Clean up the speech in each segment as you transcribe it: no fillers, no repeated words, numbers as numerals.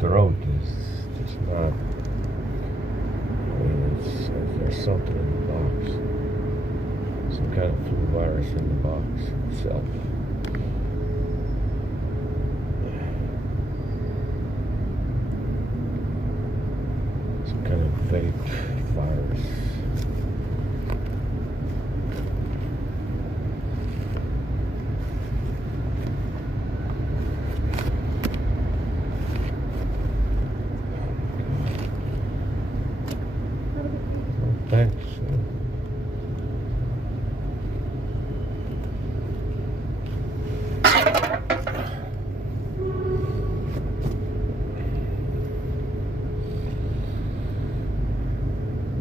throat is just not. I mean, there's something in the box, some kind of flu virus in the box itself. Some kind of vape virus. Thanks.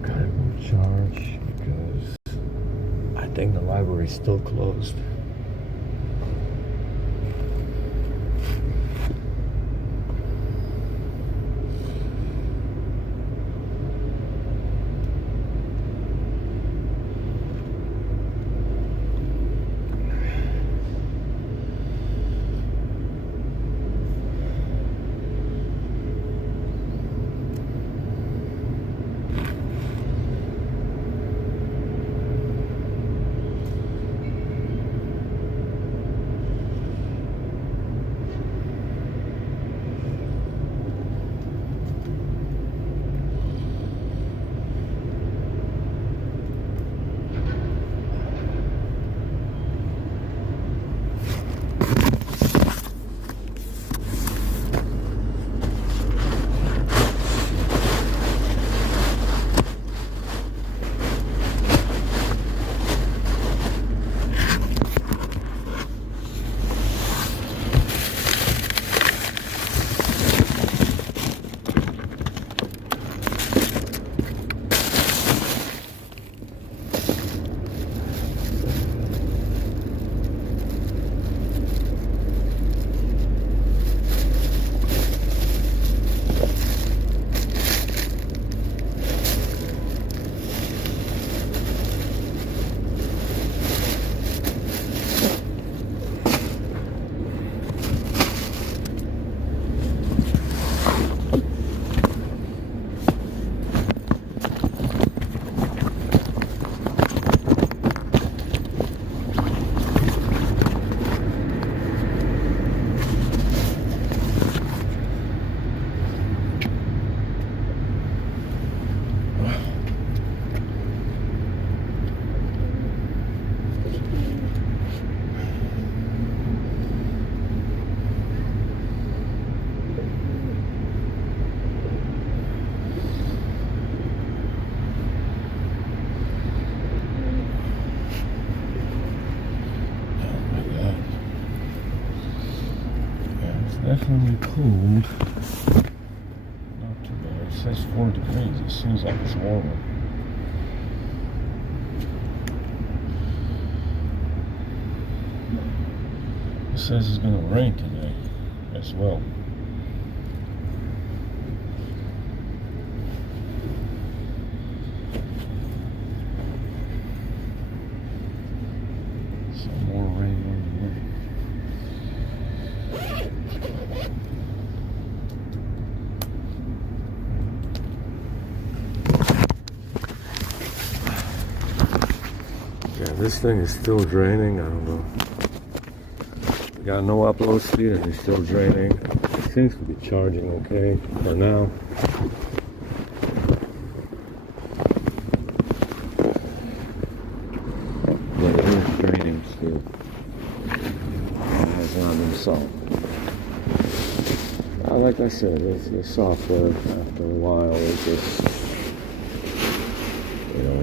Gotta go charge because I think the library's still closed. definitely cold. Not too bad. It says 4 degrees. It seems like it's warmer. It says it's gonna rain today as well. Some more rain on the way. Yeah, this thing is still draining. I don't know. We got no upload speed and it's still draining. It seems to be charging okay for now. But it is draining still. It has not been solved. Like I said, the software after a while it just, you know,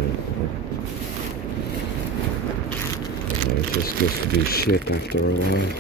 it just gets to be shit after a while.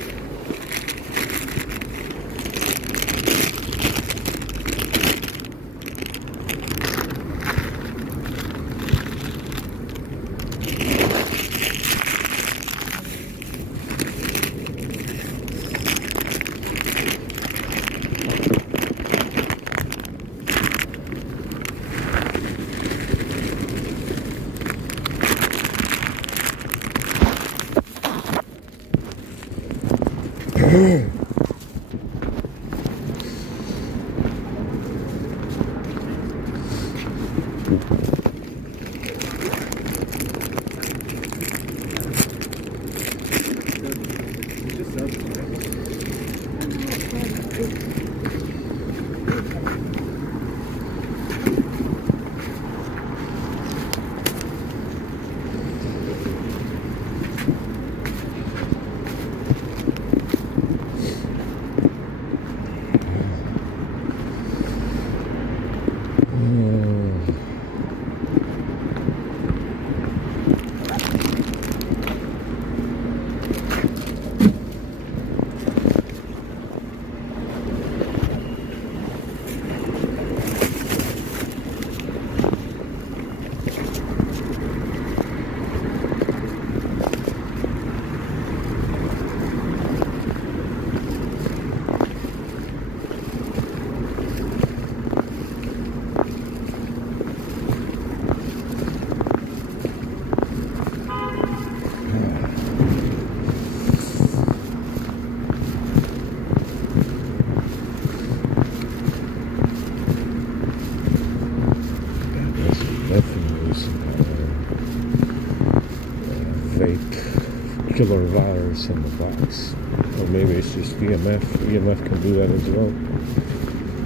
Killer virus in the box, or maybe it's just EMF. EMF can do that as well.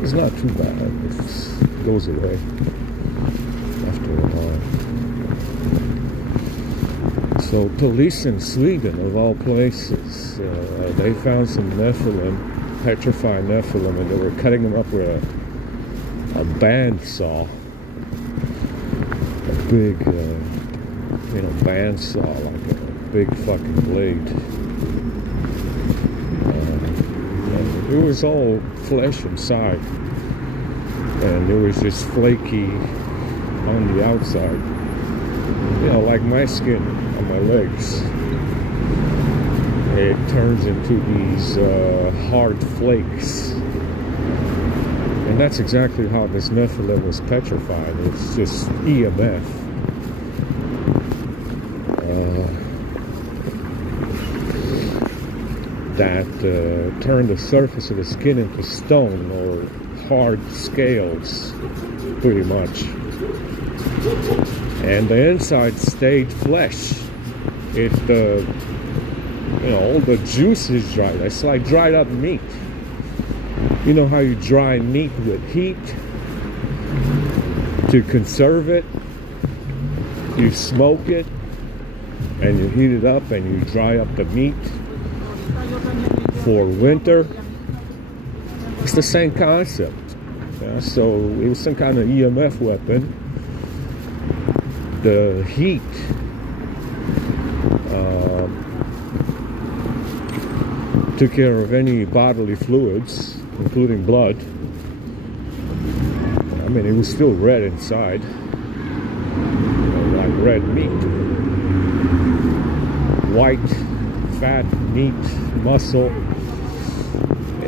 It's not too bad. It goes away after a while. So police in Sweden, of all places, they found some Nephilim, petrified Nephilim, and they were cutting them up with a bandsaw, a big, bandsaw, like a big fucking blade. It was all flesh inside, and it was just flaky on the outside, like my skin on my legs. It turns into these hard flakes, and that's exactly how this Nephilim was petrified. It's just EMF. That turned the surface of the skin into stone or hard scales, pretty much. And the inside stayed flesh. It, all the juice is dried. It's like dried up meat. You know how you dry meat with heat to conserve it? You smoke it and you heat it up and you dry up the meat for winter. It's the same concept. So it was some kind of EMF weapon. The heat Took care of any bodily fluids, including blood. I mean, it was still red inside, like red meat. White, fat, meat, muscle.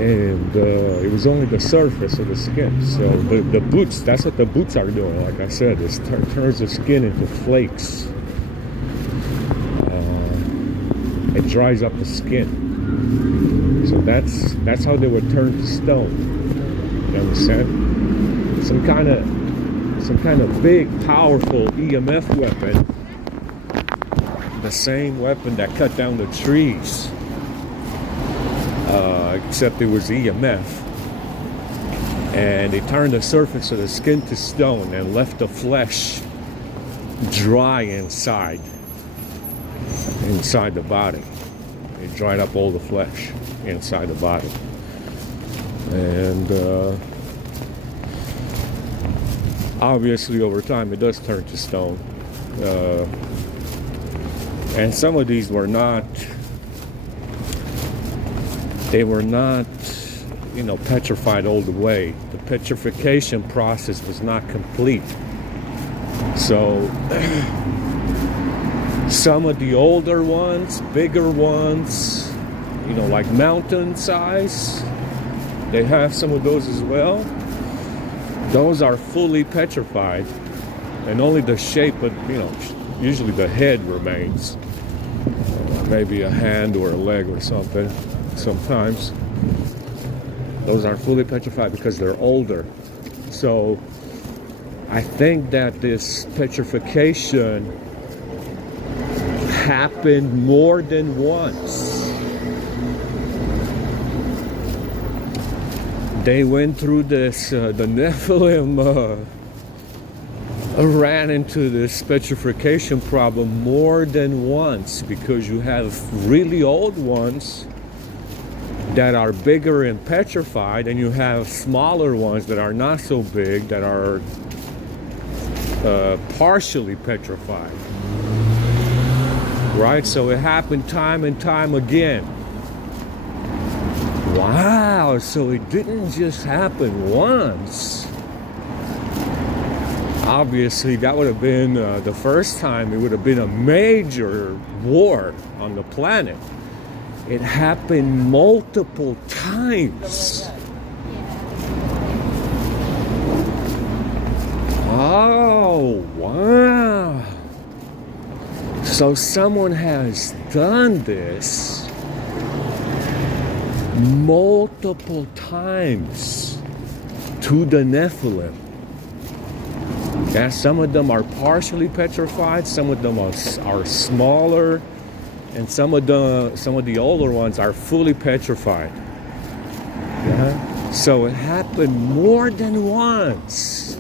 And it was only the surface of the skin. So the boots, that's what the boots are doing. Like I said, it turns the skin into flakes. It dries up the skin. So that's how they were turned to stone. You understand? Some kind of big, powerful EMF weapon. The same weapon that cut down the trees. Except it was EMF. And it turned the surface of the skin to stone and left the flesh dry inside the body. It dried up all the flesh inside the body. And obviously over time it does turn to stone. And some of these were not, petrified all the way. The petrification process was not complete. So some of the older ones, bigger ones, like mountain size, they have some of those as well. Those are fully petrified, and only the shape of, usually the head remains. Maybe a hand or a leg or something. Sometimes those are fully petrified because they're older. So I think that this petrification happened more than once. They went through this, the Nephilim ran into this petrification problem more than once, because you have really old ones that are bigger and petrified, and you have smaller ones that are not so big, that are partially petrified. Right? So it happened time and time again. Wow, so it didn't just happen once. Obviously, that would have been the first time. It would have been a major war on the planet. It happened multiple times. Oh, wow. So someone has done this multiple times to the Nephilim. Yeah, some of them are partially petrified, some of them are smaller, and some of the older ones are fully petrified. Yeah? So it happened more than once.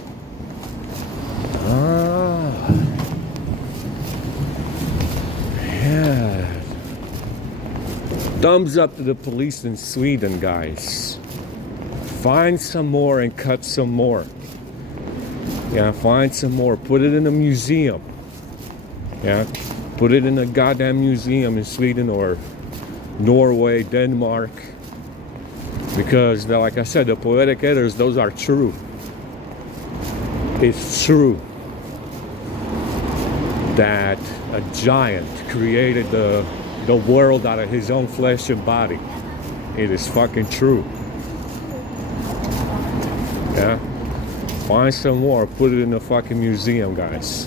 Yeah. Thumbs up to the police in Sweden, guys. Find some more and cut some more. Yeah, find some more. Put it in a museum. Yeah, put it in a goddamn museum in Sweden or Norway, Denmark. Because, like I said, the poetic editors, those are true. It's true that a giant created the world out of his own flesh and body. It is fucking true. Yeah. Find some more, put it in a fucking museum, guys.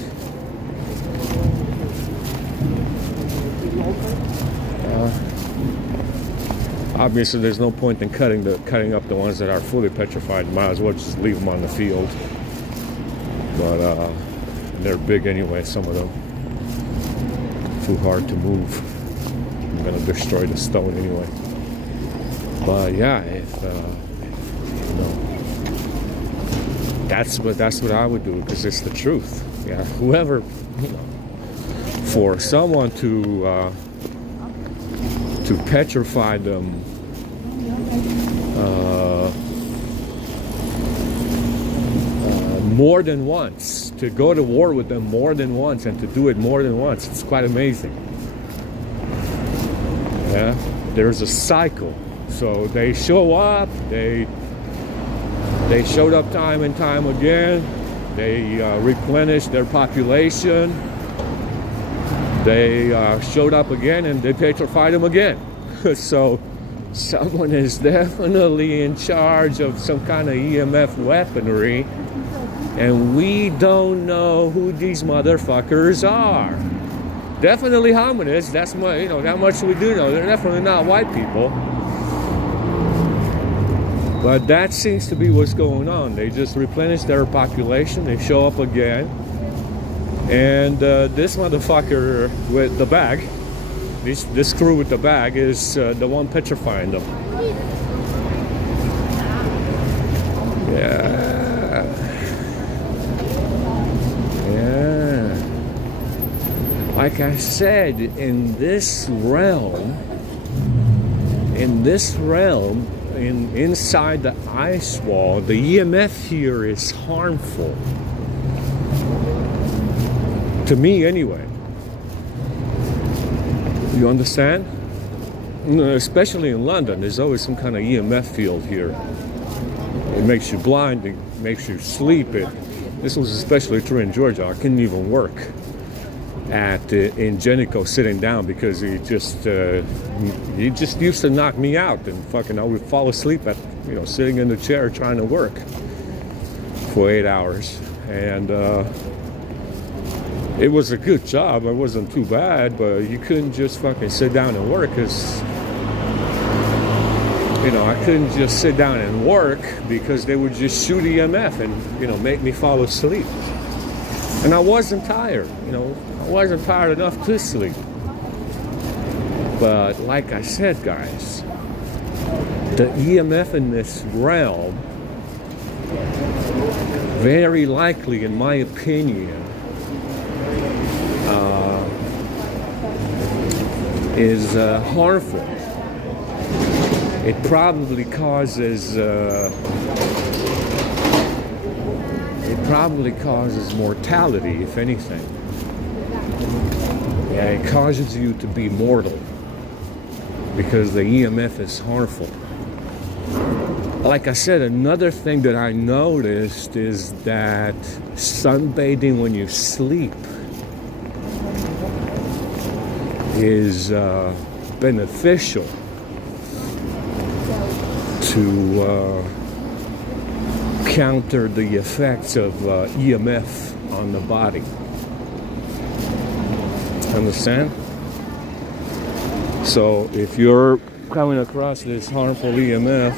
Obviously, there's no point in cutting up the ones that are fully petrified. Might as well just leave them on the field. But they're big anyway, some of them. Too hard to move. I'm gonna destroy the stone anyway. But yeah, that's what I would do, because it's the truth. Yeah, whoever, for someone to petrify them more than once, to go to war with them more than once, and to do it more than once, it's quite amazing. Yeah. there's a cycle. So they show up, they showed up time and time again. They replenished their population. They showed up again and they petrified them again. So someone is definitely in charge of some kind of EMF weaponry, and we don't know who these motherfuckers are. Definitely hominids. That's that much we do know. They're definitely not white people. But that seems to be what's going on. They just replenish their population. They show up again. And this motherfucker with the bag, this crew with the bag, is the one petrifying them. Yeah. Yeah. Like I said, in this realm, inside the ice wall, the EMF here is harmful. To me, anyway. You understand? Especially in London, there's always some kind of EMF field here. It makes you blind, it makes you sleep. This was especially true in Georgia. I couldn't even work in Genico sitting down because he just used to knock me out, and fucking I would fall asleep at sitting in the chair trying to work for 8 hours. And it was a good job. It wasn't too bad, but you couldn't just fucking sit down and work because I couldn't just sit down and work because they would just shoot EMF and make me fall asleep. And I wasn't tired, I wasn't tired enough to sleep. But like I said, guys, the EMF in this realm, very likely, in my opinion, is harmful. It probably causes mortality, if anything. Yeah, it causes you to be mortal because the EMF is harmful. Like I said, another thing that I noticed is that sunbathing when you sleep is beneficial to counter the effects of EMF on the body. Understand? So if you're coming across this harmful EMF,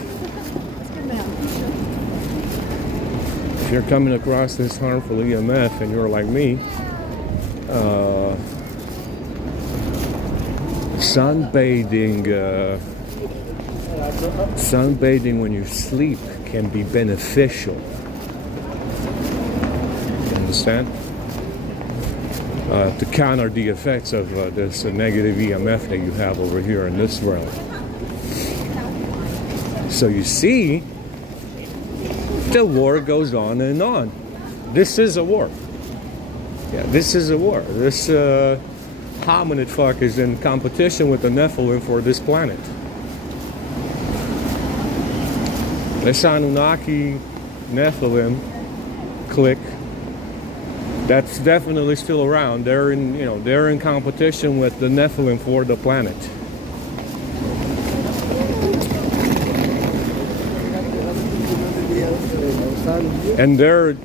and you're like me, sunbathing when you sleep can be beneficial. Understand? To counter the effects of this negative EMF that you have over here in this realm. So you see, the war goes on and on. This is a war. Yeah, this is a war. This hominid fuck is in competition with the Nephilim for this planet. This Anunnaki Nephilim clique, that's definitely still around. They're in competition with the Nephilim for the planet. And they're,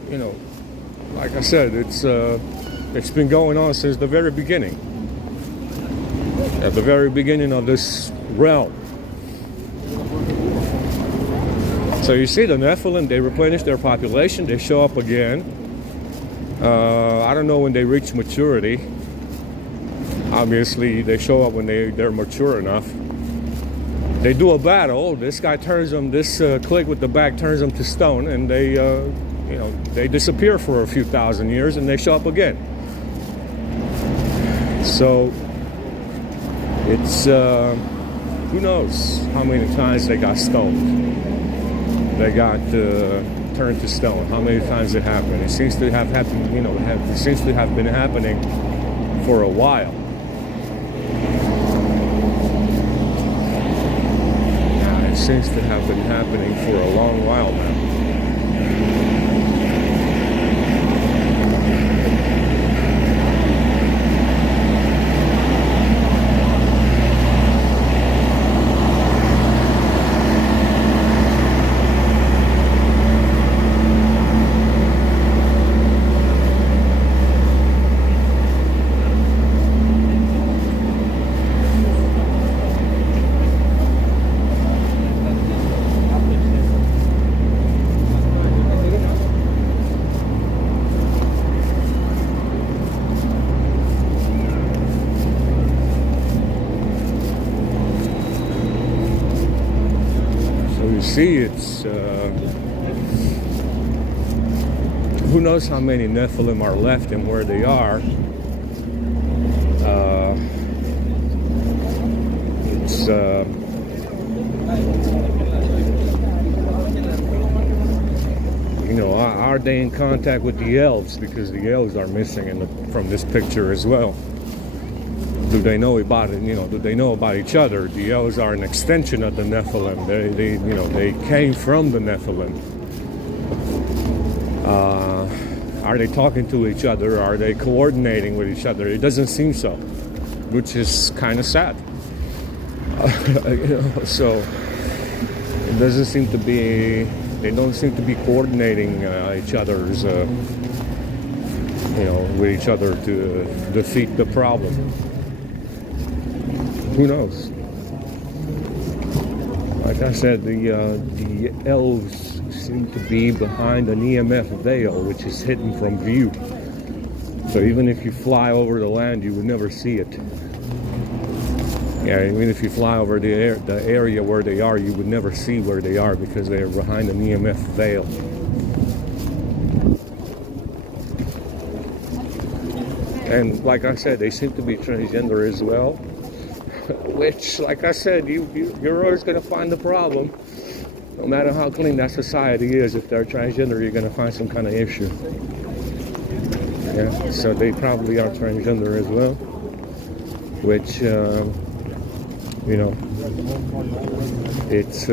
like I said, it's been going on since the very beginning. At the very beginning of this realm. So you see the Nephilim, they replenish their population, they show up again. I don't know when they reach maturity. Obviously, they show up when they're mature enough. They do a battle. This guy turns them, this clique with the bag turns them to stone, and they disappear for a few thousand years, and they show up again. So it's who knows how many times they got stoned. They got turned to stone. How many times it happened? It seems to have happened, it seems to have been happening for a while. seems to have been happening for a long while now. See, it's who knows how many Nephilim are left and where they are. It's you know, are they in contact with the elves? Because the elves are missing from this picture as well. Do they know about it? You know, do they know about each other? The elves are an extension of the Nephilim. They you know, they came from the Nephilim. Are they talking to each other? Are they coordinating with each other? It doesn't seem so, which is kind of sad. You know, so it doesn't seem to be. They don't seem to be coordinating each other's, you know, with each other to defeat the problem. Who knows? Like I said, the elves seem to be behind an EMF veil, which is hidden from view. So even if you fly over the land, you would never see it. Yeah, even if you fly over the area where they are, you would never see where they are because they are behind an EMF veil. And like I said, they seem to be transgender as well. Which, like I said, you're always going to find the problem. No matter how clean that society is, if they're transgender, you're going to find some kind of issue. Yeah, so they probably are transgender as well. Which, you know, it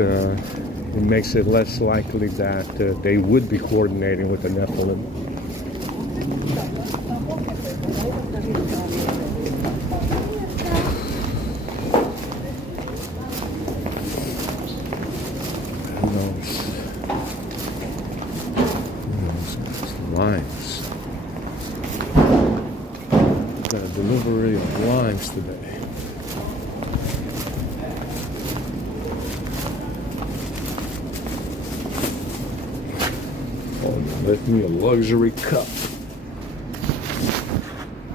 makes it less likely that they would be coordinating with the Nephilim. Limes. Got a delivery of limes today. Oh, left me a luxury cup.